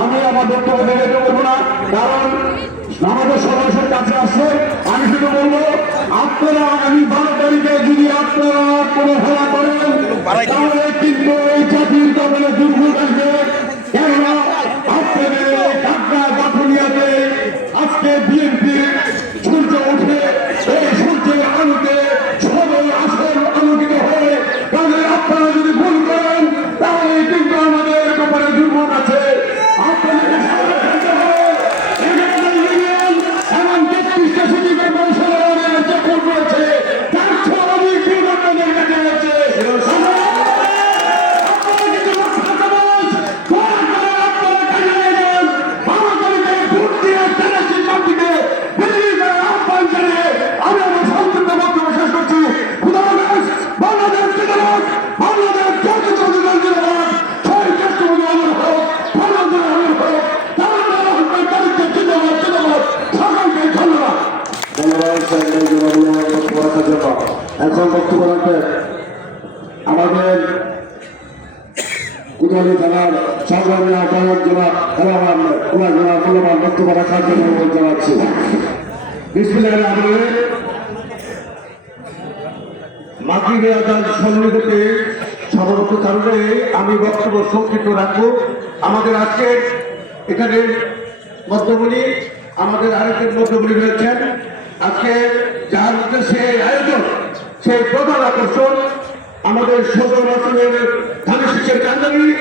আমি আমার বক্তব্য দিতে বলবো না, কারণ আমাদের সমাবেশের কাছে আসছে। আমি শুধু বলবো, আপনারা আগামী 12 তারিখে যদি আপনারা কোনো খেলা করেন তাহলে কিন্তু এই জাতির কপালে দুর্ভোগ আসবে। কেননা আপনাদের ঢাকা গাঁথুনিয়াতে আজকে বিএনপি সূর্য উঠে এই সূর্যের আলোতে সদর আসন আলোকিত হয়ে, তাহলে আপনারা যদি ভুল করেন তাহলে কিন্তু আমাদের কপালে দুর্ভোগ আছে। আপনাদের এমন 33টা সিটি কর্পোরেশনের যে ভোট রয়েছে তার চেয়ে অনেক দুর্ঘটনাদের কাছে রয়েছে। এখন বক্তব্য রাখবেন আমাদের কুদালি থানার সংগ্রামী আহ্বায়ক জনাব মূল্যবান বক্তব্য রাখার জন্য অনুরোধ জানাচ্ছি। বিসমিল্লাহির রহমানির রহিম। মাগরিবে আযান সন্নিহিতে সর্বত্র কারণে আমি বক্তব্য সংক্ষিপ্ত রাখবো। আমাদের আজকে এখানে মধ্যমণি আমাদের আরেকজন মধ্যমণি রয়েছেন। আজকে যার উদ্দেশ্যে আয়োজন, সেই প্রধান আকর্ষণ আমাদের সদর আসনের ধানের শীষের কান্দারি